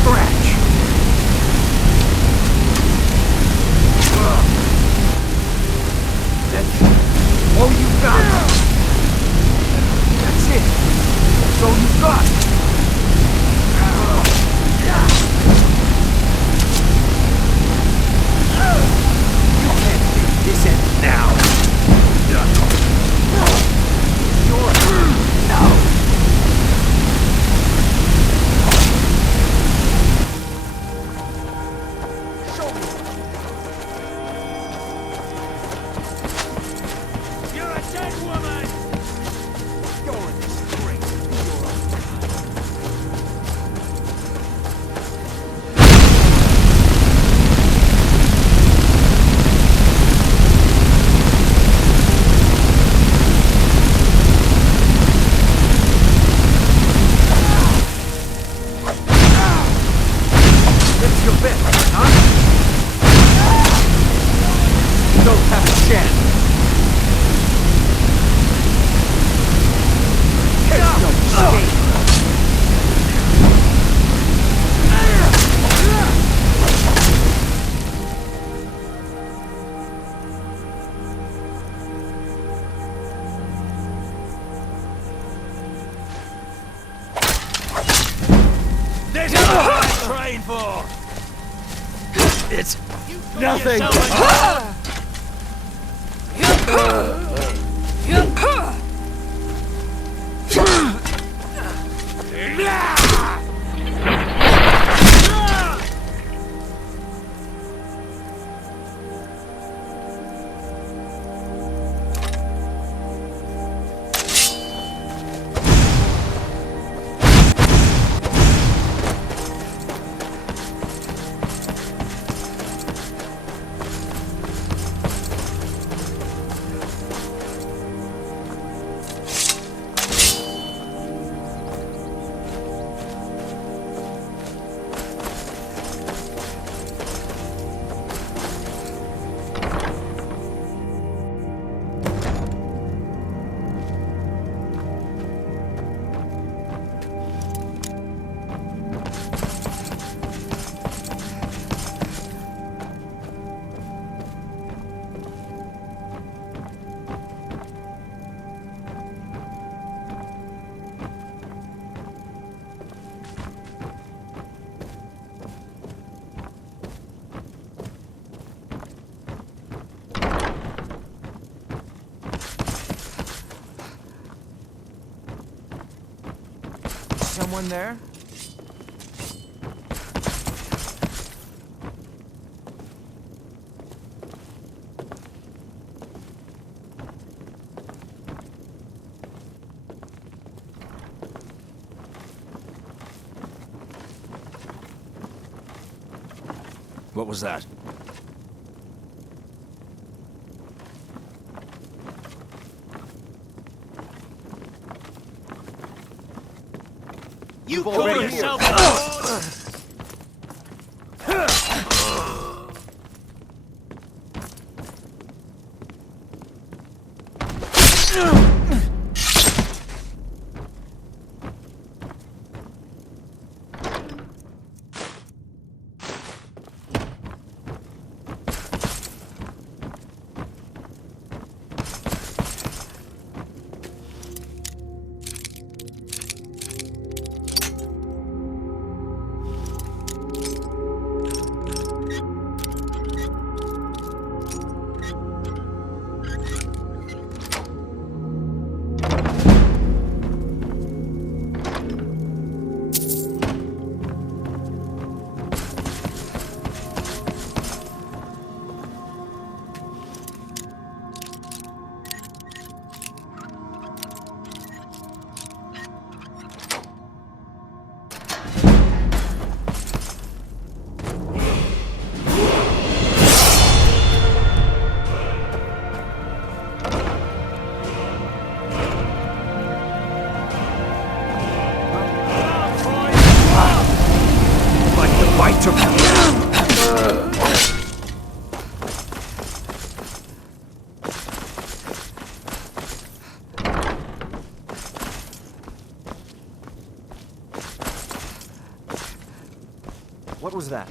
scratch. That's all you got. That's it. That's all you got. You can't make this end now. No. It's nothing. Someone there? What was that? You call yourself What was that?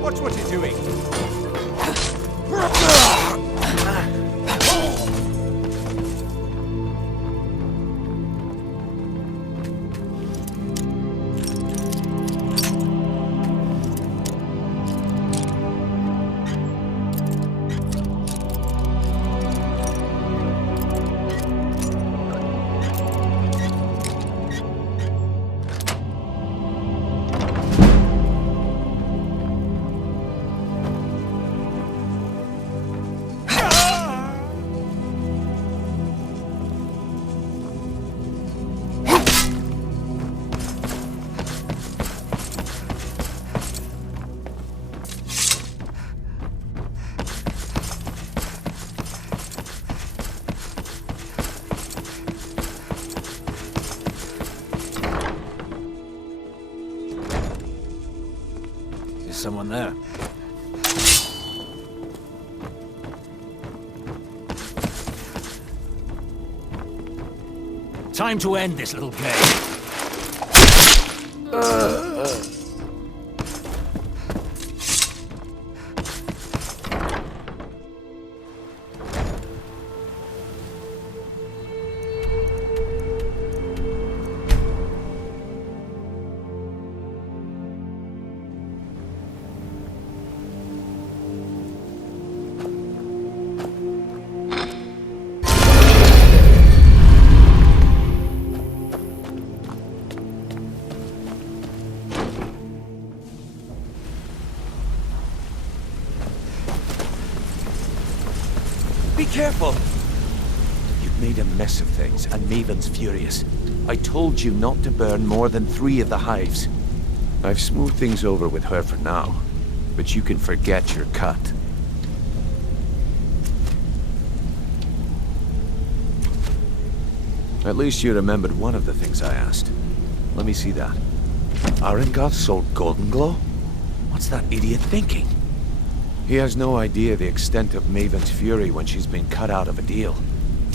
Watch what you're doing. Someone there. Time to end this little game. Be careful! You've made a mess of things, and Maven's furious. I told you not to burn more than 3 of the hives. I've smoothed things over with her for now, but you can forget your cut. At least you remembered one of the things I asked. Let me see that. Arengoth sold Golden Glow? What's that idiot thinking? He has no idea the extent of Maven's fury when she's been cut out of a deal.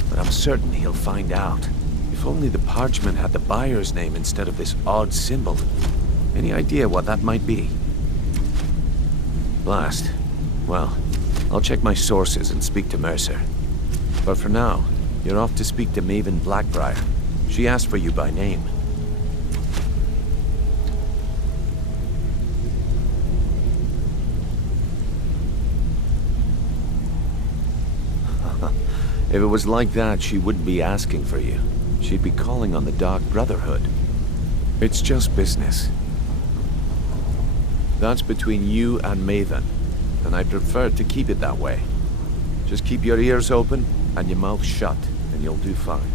But I'm certain he'll find out. If only the parchment had the buyer's name instead of this odd symbol. Any idea what that might be? Blast. Well, I'll check my sources and speak to Mercer. But for now, you're off to speak to Maven Blackbriar. She asked for you by name. If it was like that, she wouldn't be asking for you. She'd be calling on the Dark Brotherhood. It's just business. That's between you and Maven, and I prefer to keep it that way. Just keep your ears open and your mouth shut, and you'll do fine.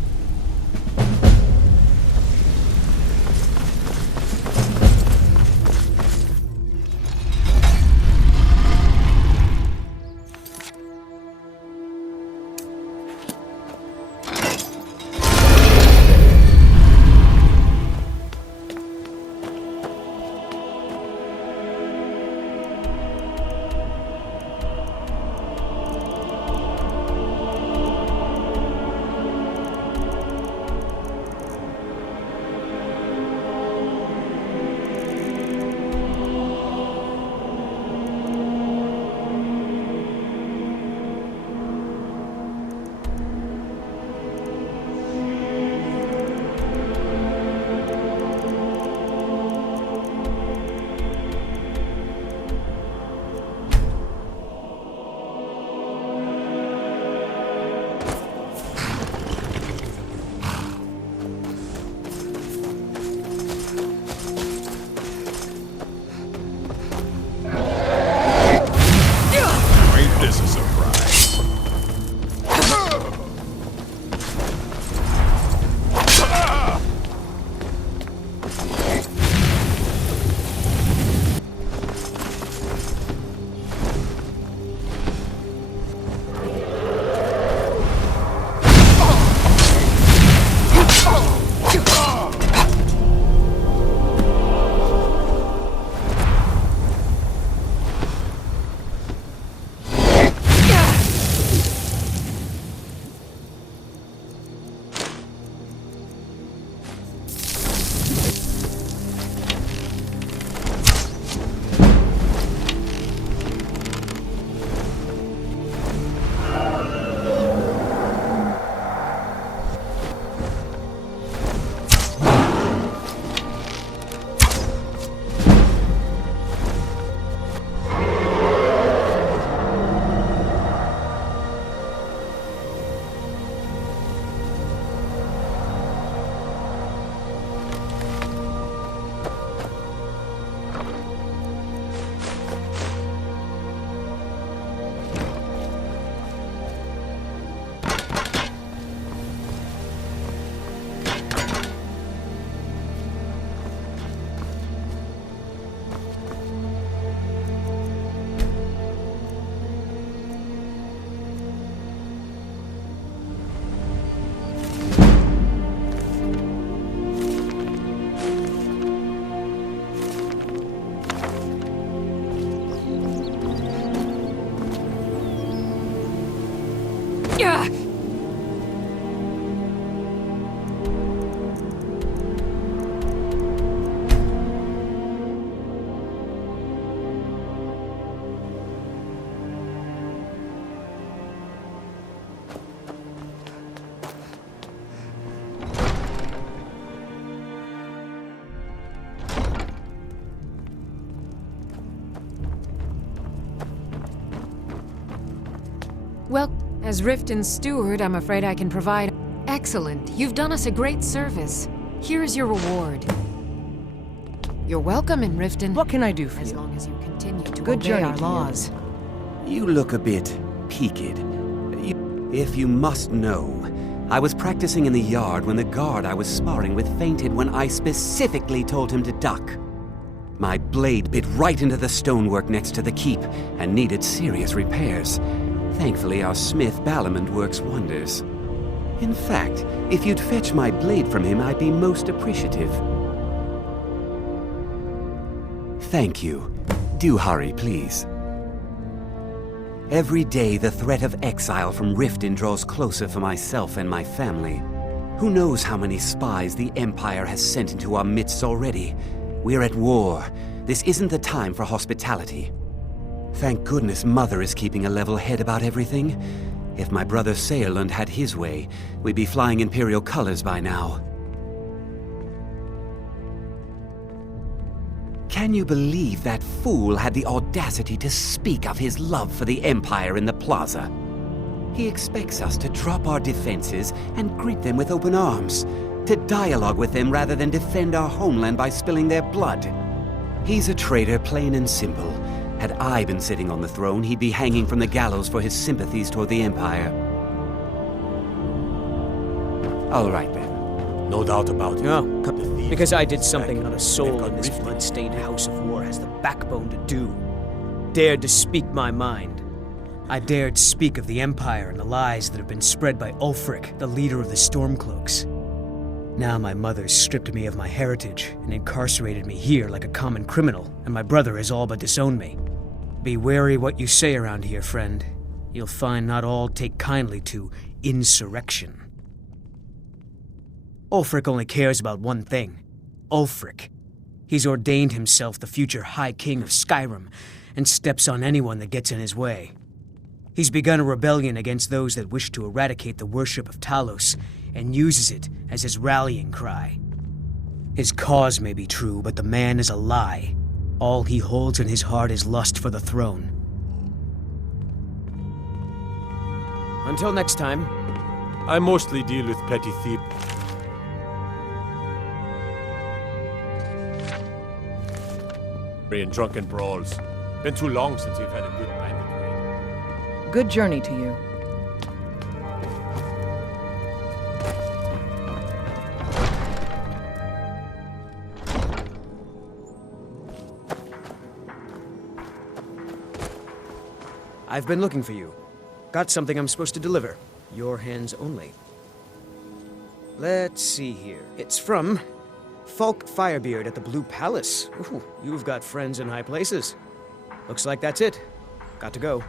Well, as Riften's steward, I'm afraid I can provide... Excellent. You've done us a great service. Here is your reward. You're welcome in Riften. What can I do for As you? long as you continue to Good obey journey our to you. laws. You look a bit peaked. If you must know, I was practicing in the yard when the guard I was sparring with fainted when I specifically told him to duck. My blade bit right into the stonework next to the keep and needed serious repairs. Thankfully, our smith Balamond works wonders. In fact, if you'd fetch my blade from him, I'd be most appreciative. Thank you. Do hurry, please. Every day, the threat of exile from Riften draws closer for myself and my family. Who knows how many spies the Empire has sent into our midst already? We're at war. This isn't the time for hospitality. Thank goodness Mother is keeping a level head about everything. If my brother Saerlund had his way, we'd be flying Imperial colors by now. Can you believe that fool had the audacity to speak of his love for the Empire in the plaza? He expects us to drop our defenses and greet them with open arms, to dialogue with them rather than defend our homeland by spilling their blood. He's a traitor, plain and simple. Had I been sitting on the throne, he'd be hanging from the gallows for his sympathies toward the Empire. All right, then. No doubt about it. Oh, The thieves because I did back. something not a They've soul got in this Riften. blood-stained house of war has the backbone to do. Dared to speak my mind. I dared speak of the Empire and the lies that have been spread by Ulfric, the leader of the Stormcloaks. Now my mother's stripped me of my heritage and incarcerated me here like a common criminal, and my brother has all but disowned me. Be wary what you say around here, friend. You'll find not all take kindly to insurrection. Ulfric only cares about one thing. Ulfric. He's ordained himself the future High King of Skyrim, and steps on anyone that gets in his way. He's begun a rebellion against those that wish to eradicate the worship of Talos, and uses it as his rallying cry. His cause may be true, but the man is a lie. All he holds in his heart is lust for the throne. Until next time. I mostly deal with petty thieves. And drunken brawls. Been too long since we've had a good bandit raid. Good journey to you. I've been looking for you. Got something I'm supposed to deliver. Your hands only. Let's see here. It's from Falk Firebeard at the Blue Palace. Ooh, you've got friends in high places. Looks like that's it. Got to go.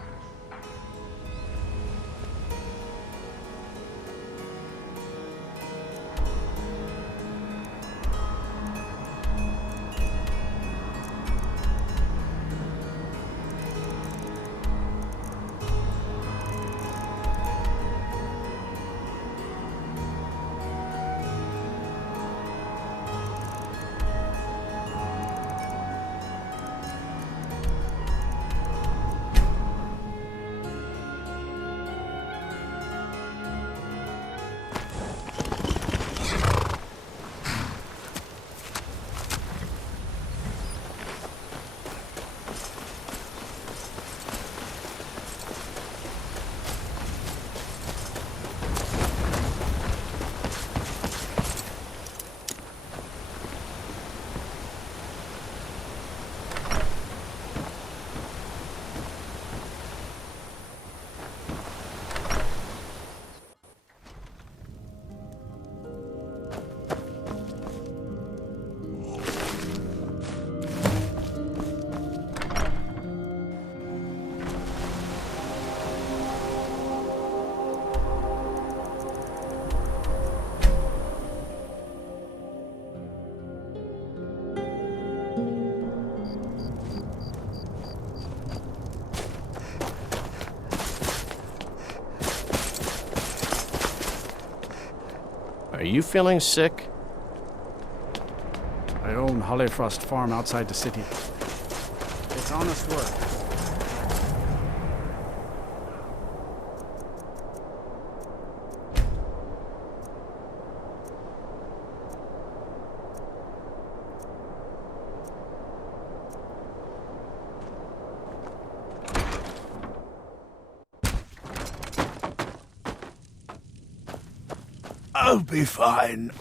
Are you feeling sick? I own Hollyfrost Farm outside the city. It's honest work. I'll be fine.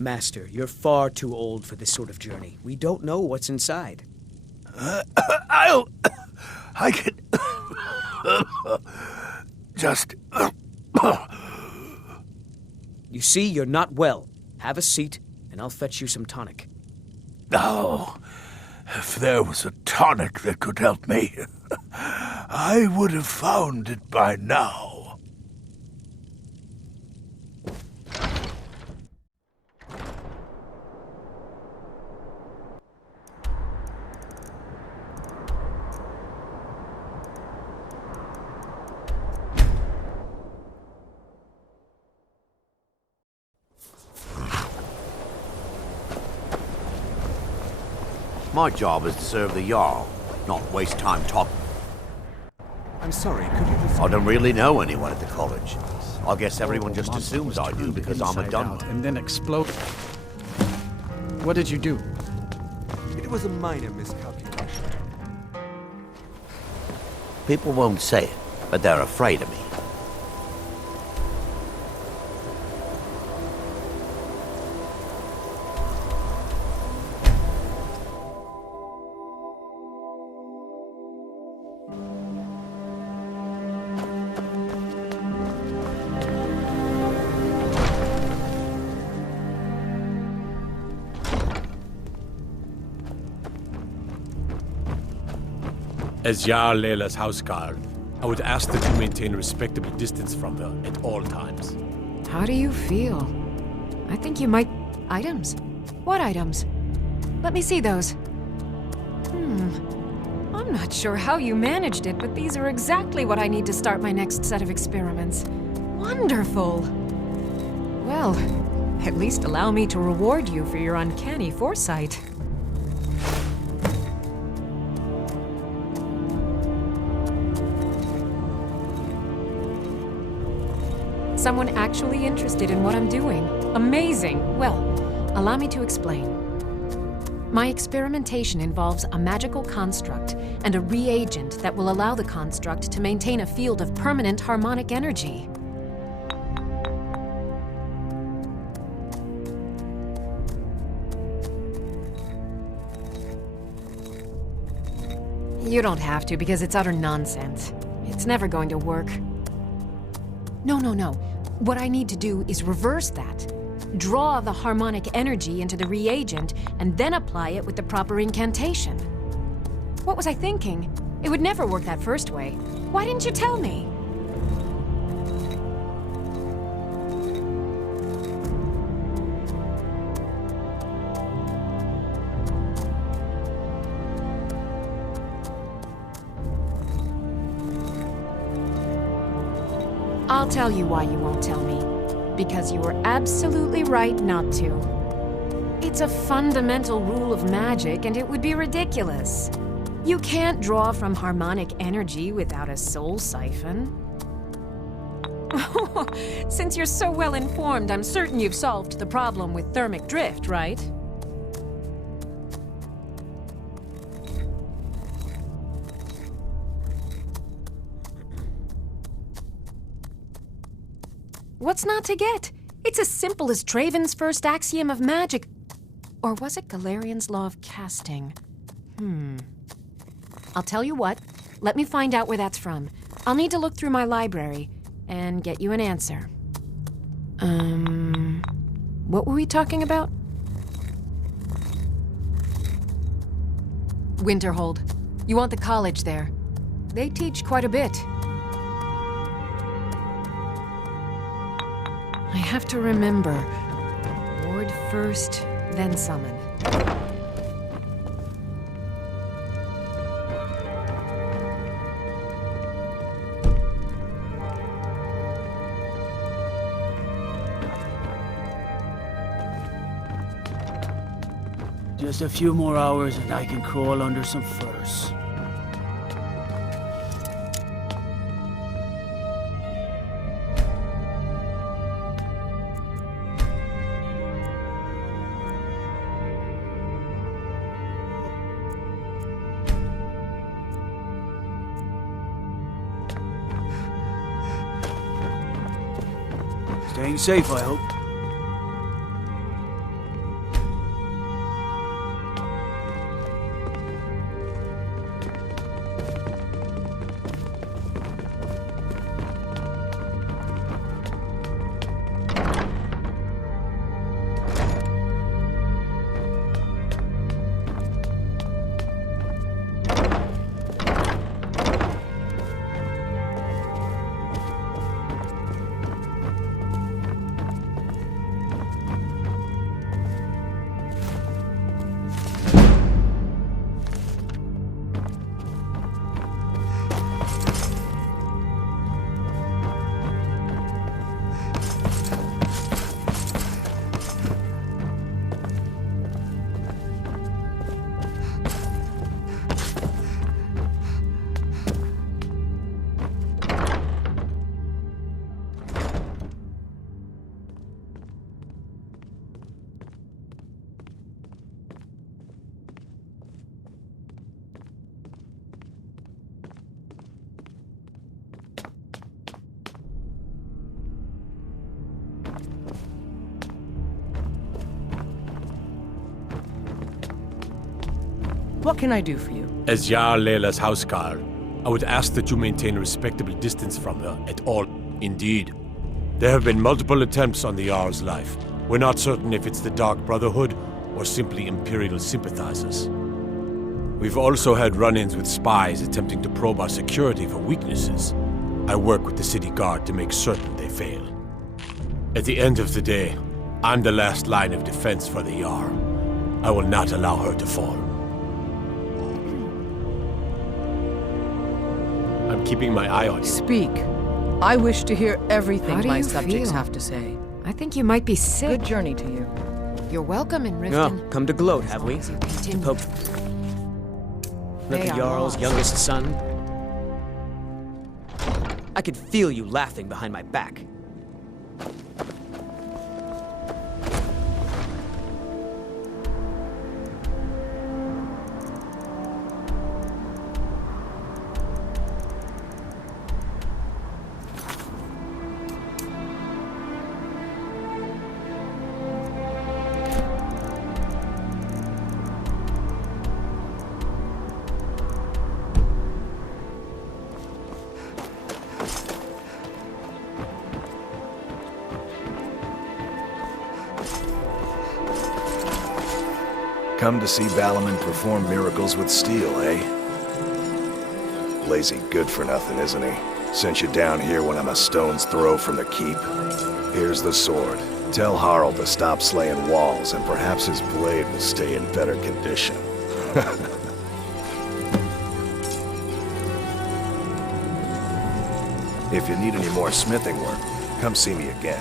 Master, you're far too old for this sort of journey. We don't know what's inside. I can... just... You see, you're not well. Have a seat, and I'll fetch you some tonic. Oh, if there was a tonic that could help me, I would have found it by now. My job is to serve the Jarl, not waste time talking. I'm sorry, could you just... I don't really know anyone at the college. I guess everyone just assumes I do because I'm a dumb one. And then explode. What did you do? It was a minor miscalculation. People won't say it, but they're afraid of me. As Jarl Lela's houseguard, I would ask that you maintain a respectable distance from her at all times. How do you feel? I think you might... Items? What items? Let me see those. I'm not sure how you managed it, but these are exactly what I need to start my next set of experiments. Wonderful! Well, at least allow me to reward you for your uncanny foresight. Someone actually interested in what I'm doing. Amazing! Well, allow me to explain. My experimentation involves a magical construct and a reagent that will allow the construct to maintain a field of permanent harmonic energy. You don't have to, because it's utter nonsense. It's never going to work. No. What I need to do is reverse that. Draw the harmonic energy into the reagent, and then apply it with the proper incantation. What was I thinking? It would never work that first way. Why didn't you tell me? I'll tell you why you won't tell me. Because you were absolutely right not to. It's a fundamental rule of magic, and it would be ridiculous. You can't draw from harmonic energy without a soul siphon. Since you're so well informed, I'm certain you've solved the problem with thermic drift, right? What's not to get? It's as simple as Traven's first axiom of magic. Or was it Galarian's law of casting? I'll tell you what. Let me find out where that's from. I'll need to look through my library and get you an answer. What were we talking about? Winterhold. You want the college there. They teach quite a bit. I have to remember. Ward first, then summon. Just a few more hours and I can crawl under some furs. Staying safe, I hope. What can I do for you? As Jarl Layla's houseguard, I would ask that you maintain a respectable distance from her at all. Indeed. There have been multiple attempts on the Jarl's life. We're not certain if it's the Dark Brotherhood or simply Imperial sympathizers. We've also had run-ins with spies attempting to probe our security for weaknesses. I work with the city guard to make certain they fail. At the end of the day, I'm the last line of defense for the Jarl. I will not allow her to fall. I'm keeping my eye on you. Speak. I wish to hear everything How do my you subjects feel? have to say. I think you might be sick. Good journey to you. You're welcome in Oh, Riften. come to gloat, have we? As you To continue. poke They the are Jarl's lost. youngest son? I could feel you laughing behind my back. Come to see Balaman perform miracles with steel, eh? Lazy good for nothing, isn't he? Sent you down here when I'm a stone's throw from the keep. Here's the sword. Tell Harald to stop slaying walls, and perhaps his blade will stay in better condition. If you need any more smithing work, come see me again.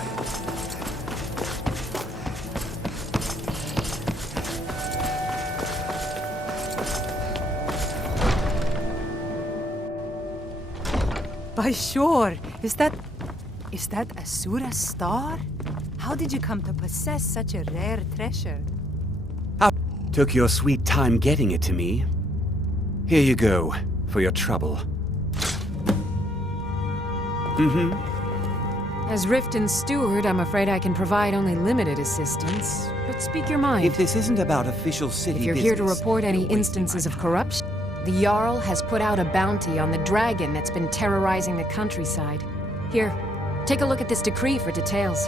By sure. Is that Asura's star? How did you come to possess such a rare treasure? Took your sweet time getting it to me. Here you go, for your trouble. As Riften's steward, I'm afraid I can provide only limited assistance. But speak your mind. If this isn't about official city If you're business, here to report any you're wasting instances my of time. corruption, the Jarl has put out a bounty on the dragon that's been terrorizing the countryside. Here, take a look at this decree for details.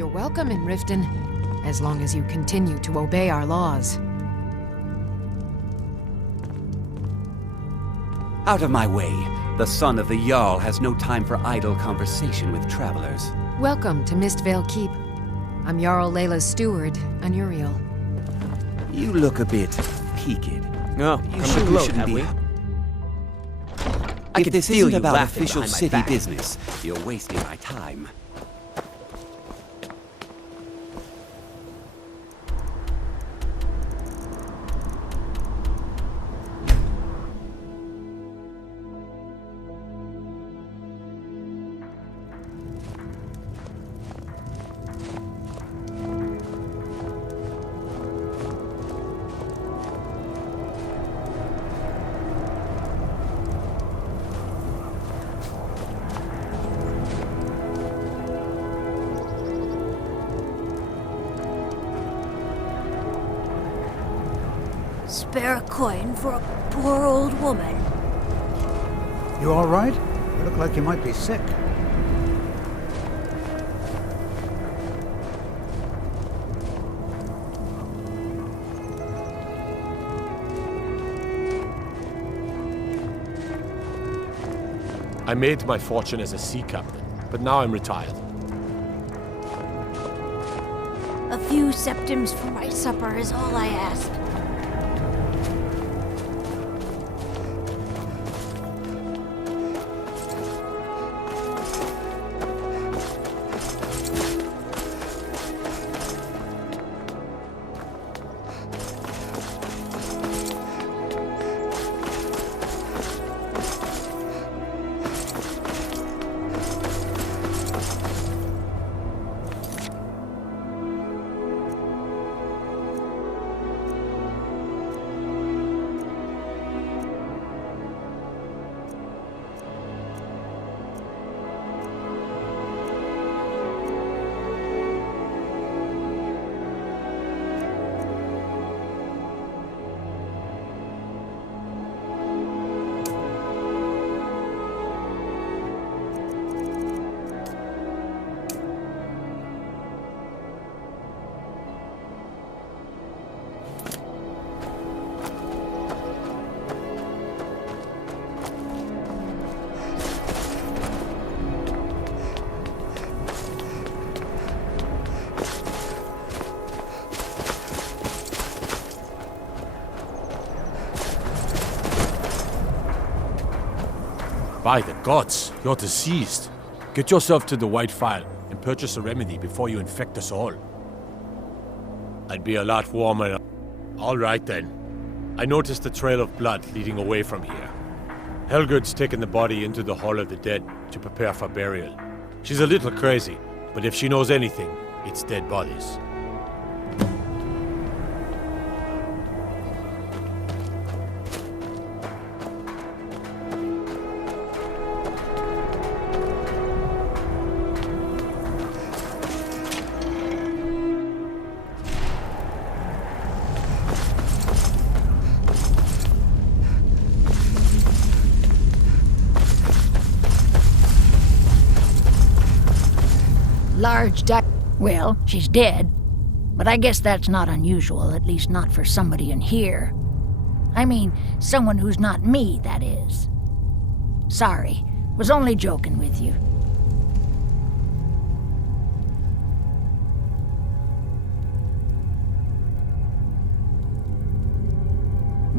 You're welcome in Riften, as long as you continue to obey our laws. Out of my way. The son of the Jarl has no time for idle conversation with travelers. Welcome to Mistvale Keep. I'm Jarl Layla's steward, Anuriel. You look a bit peaked. No, You sure shouldn't be. I If can this feel isn't you about laughing official behind my city back. business, you're wasting my time. Spare a coin for a poor old woman. You all right? You look like you might be sick. I made my fortune as a sea captain, but now I'm retired. A few septims for my supper is all I ask. By the gods, you're deceased. Get yourself to the White File and purchase a remedy before you infect us all. I'd be a lot warmer. All right then. I noticed a trail of blood leading away from here. Helgud's taken the body into the Hall of the Dead to prepare for burial. She's a little crazy, but if she knows anything, it's dead bodies. Large duck. Well, she's dead. But I guess that's not unusual, at least not for somebody in here. I mean, someone who's not me, that is. Sorry, was only joking with you.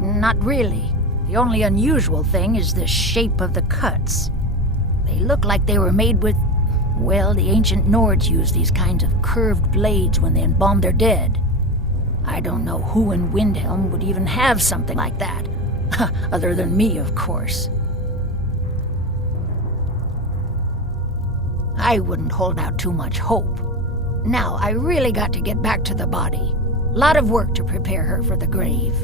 Not really. The only unusual thing is the shape of the cuts. They look like they were made with... Well, the ancient Nords used these kinds of curved blades when they embalmed their dead. I don't know who in Windhelm would even have something like that. Other than me, of course. I wouldn't hold out too much hope. Now, I really got to get back to the body. Lot of work to prepare her for the grave.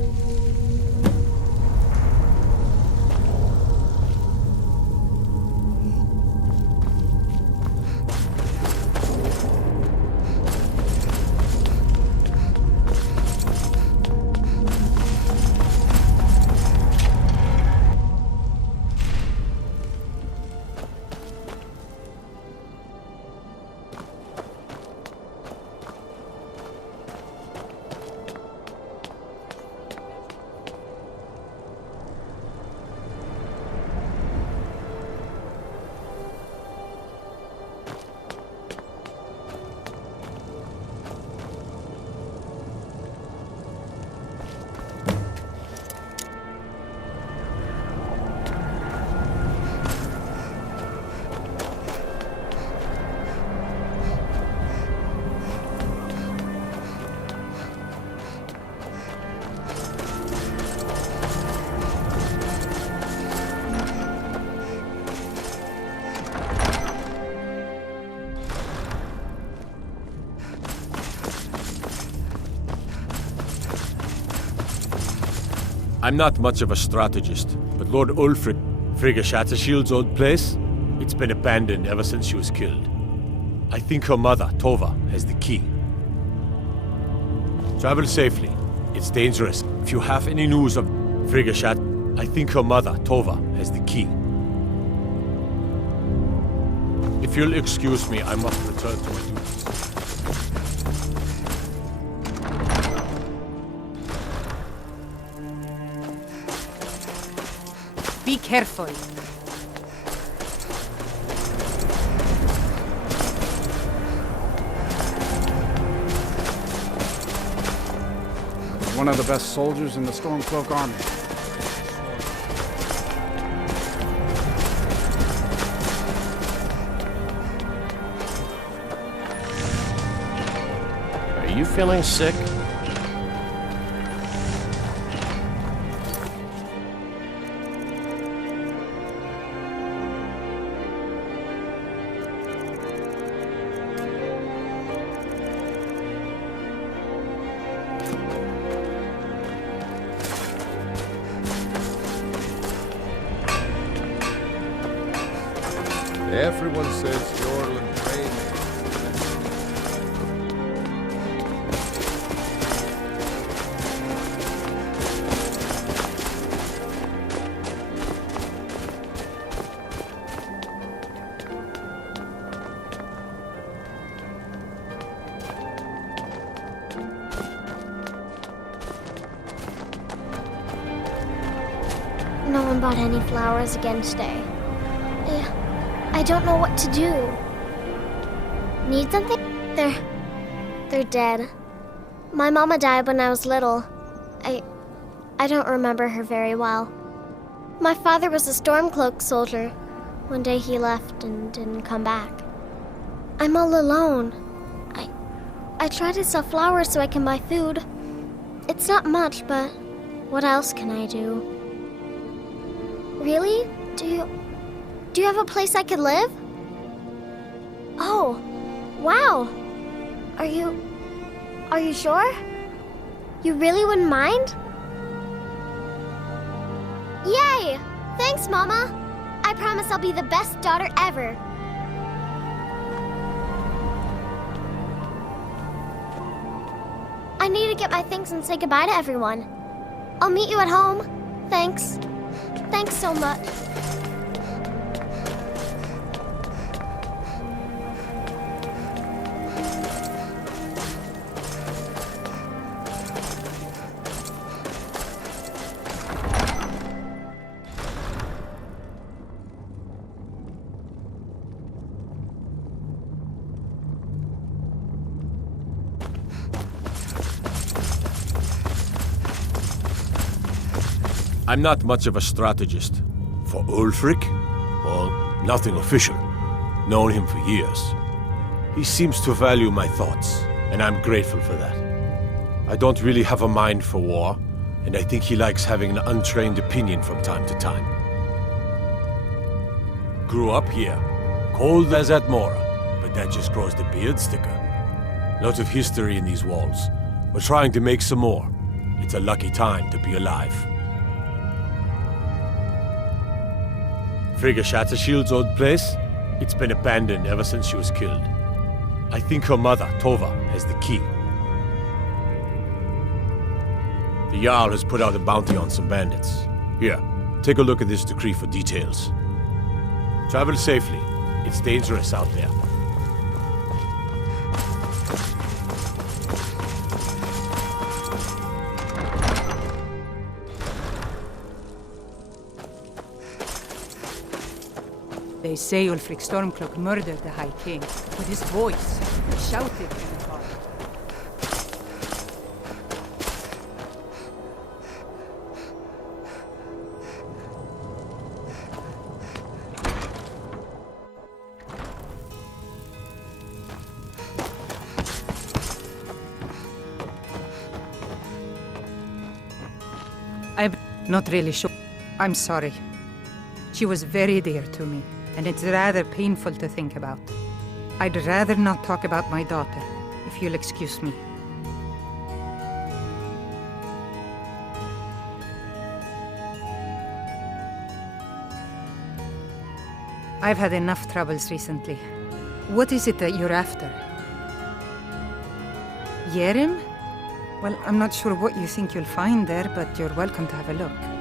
I'm not much of a strategist, but Lord Ulfric, Frigga Shattershield's old place, it's been abandoned ever since she was killed. I think her mother, Tova, has the key. Travel safely. It's dangerous. If you have any news of Frigga I think her mother, Tova, has the key. If you'll excuse me, I must return to my duties. Be careful. One of the best soldiers in the Stormcloak army. Are you feeling sick? Everyone says Jorl and Frey. No one bought any flowers again today. I don't know what to do. Need something? They're dead. My mama died when I was little. I don't remember her very well. My father was a Stormcloak soldier. One day he left and didn't come back. I'm all alone. I try to sell flowers so I can buy food. It's not much, but what else can I do? Really? Do you have a place I could live? Oh, wow. Are you sure? You really wouldn't mind? Yay! Thanks, Mama. I promise I'll be the best daughter ever. I need to get my things and say goodbye to everyone. I'll meet you at home. Thanks. Thanks so much. I'm not much of a strategist. For Ulfric? Well, nothing official. Known him for years. He seems to value my thoughts, and I'm grateful for that. I don't really have a mind for war, and I think he likes having an untrained opinion from time to time. Grew up here, cold as at Mora, but that just grows the beard sticker. Lots of history in these walls. We're trying to make some more. It's a lucky time to be alive. Frigga Shattershield's old place? It's been abandoned ever since she was killed. I think her mother, Tova, has the key. The Jarl has put out a bounty on some bandits. Here, take a look at this decree for details. Travel safely. It's dangerous out there. They say Ulfric Stormcloak murdered the High King. With his voice, he shouted in the heart. I'm not really sure. I'm sorry. She was very dear to me, and it's rather painful to think about. I'd rather not talk about my daughter, if you'll excuse me. I've had enough troubles recently. What is it that you're after? Yerim? Well, I'm not sure what you think you'll find there, but you're welcome to have a look.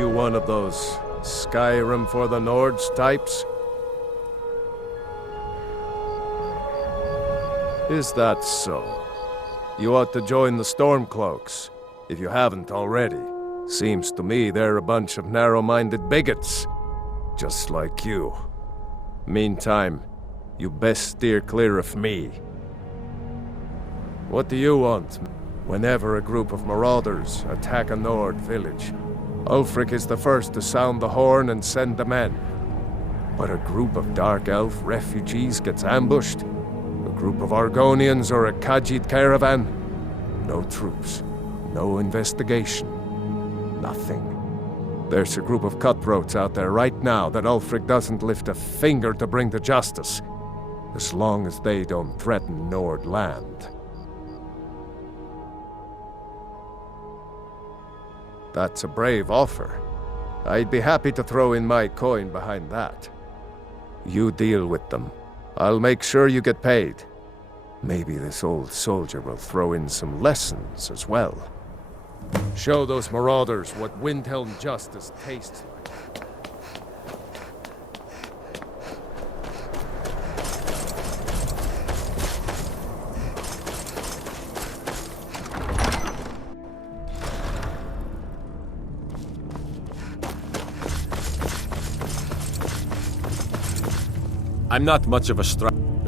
You one of those Skyrim for the Nords types? Is that so? You ought to join the Stormcloaks, if you haven't already. Seems to me they're a bunch of narrow-minded bigots, just like you. Meantime, you best steer clear of me. What do you want? Whenever a group of marauders attack a Nord village, Ulfric is the first to sound the horn and send the men. But a group of Dark Elf refugees gets ambushed? A group of Argonians or a Khajiit caravan? No troops, no investigation, nothing. There's a group of cutthroats out there right now that Ulfric doesn't lift a finger to bring to justice, as long as they don't threaten Nord land. That's a brave offer. I'd be happy to throw in my coin behind that. You deal with them. I'll make sure you get paid. Maybe this old soldier will throw in some lessons as well. Show those marauders what Windhelm justice tastes like. I'm not much of a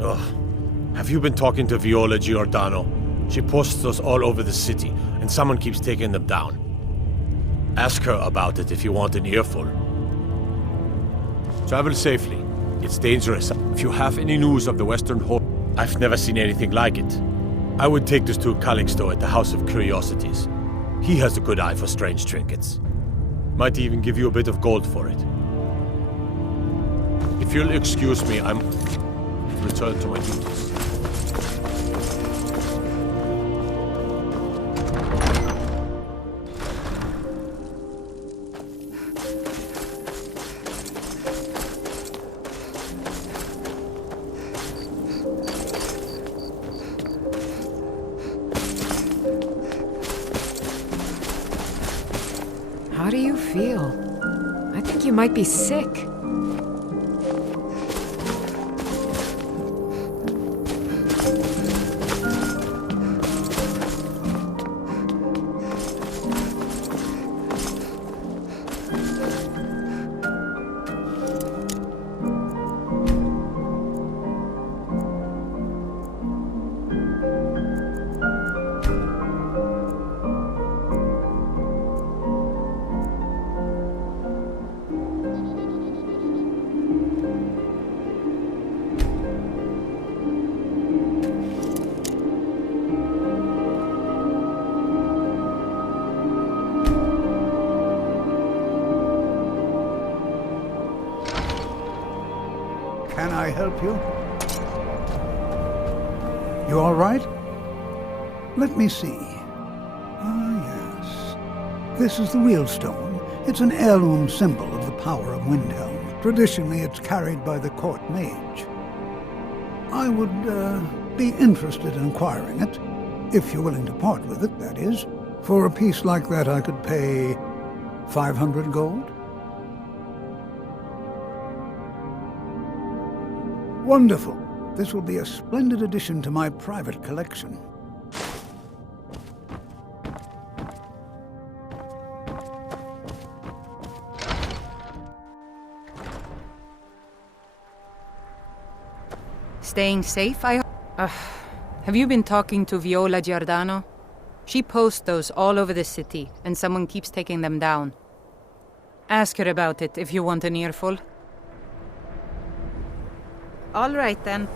Ugh. Have you been talking to Viola Giordano? She posts us all over the city, and someone keeps taking them down. Ask her about it if you want an earful. Travel safely. It's dangerous. If you have any news of the Western Horde, I've never seen anything like it. I would take this to Calixto at the House of Curiosities. He has a good eye for strange trinkets. Might even give you a bit of gold for it. If you'll excuse me, I'm return to my duties. How do you feel? I think you might be sick. Can I help you? You all right? Let me see. Ah, yes. This is the Wheelstone. It's an heirloom symbol of the power of Windhelm. Traditionally, it's carried by the court mage. I would be interested in acquiring it, if you're willing to part with it, that is. For a piece like that, I could pay 500 gold. Wonderful. This will be a splendid addition to my private collection. Staying safe, I hope? Have you been talking to Viola Giordano? She posts those all over the city, and someone keeps taking them down. Ask her about it if you want an earful. All right, then.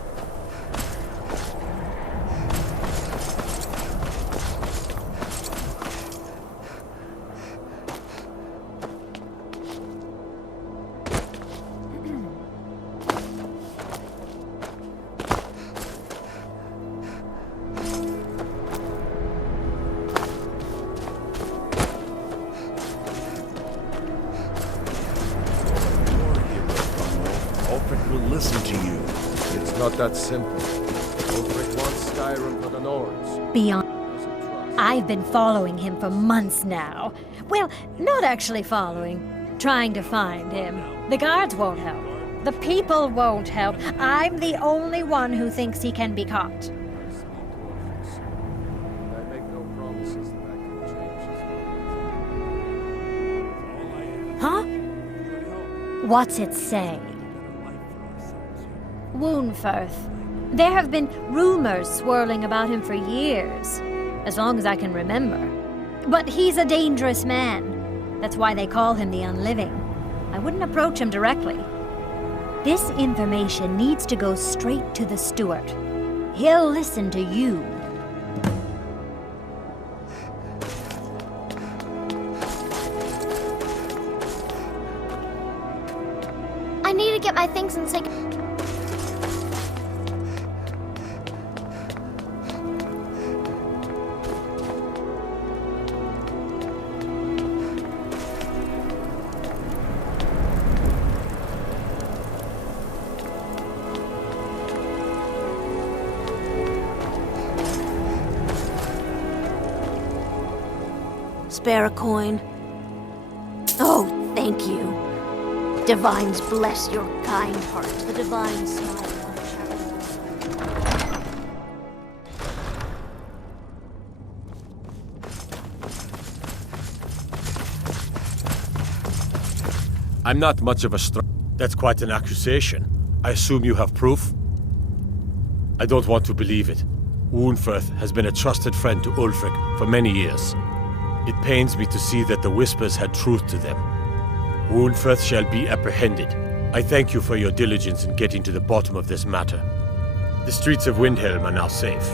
Ulfric will listen to you. It's not that simple. Ulfric wants Skyrim for the Nords. Beyond. I've been following him for months now. Well, not actually following. Trying to find him. The guards won't help. The people won't help. I'm the only one who thinks he can be caught. I make no promises that I can change his mind. Huh? What's it say? Woundfirth. There have been rumors swirling about him for years, as long as I can remember. But he's a dangerous man. That's why they call him the Unliving. I wouldn't approach him directly. This information needs to go straight to the steward. He'll listen to you. I need to get my things and say. Spare a coin. Oh, thank you. Divines bless your kind heart. The divine smile. I'm not much of a That's quite an accusation. I assume you have proof? I don't want to believe it. Woundfirth has been a trusted friend to Ulfric for many years. It pains me to see that the Whispers had truth to them. Woundfirth shall be apprehended. I thank you for your diligence in getting to the bottom of this matter. The streets of Windhelm are now safe.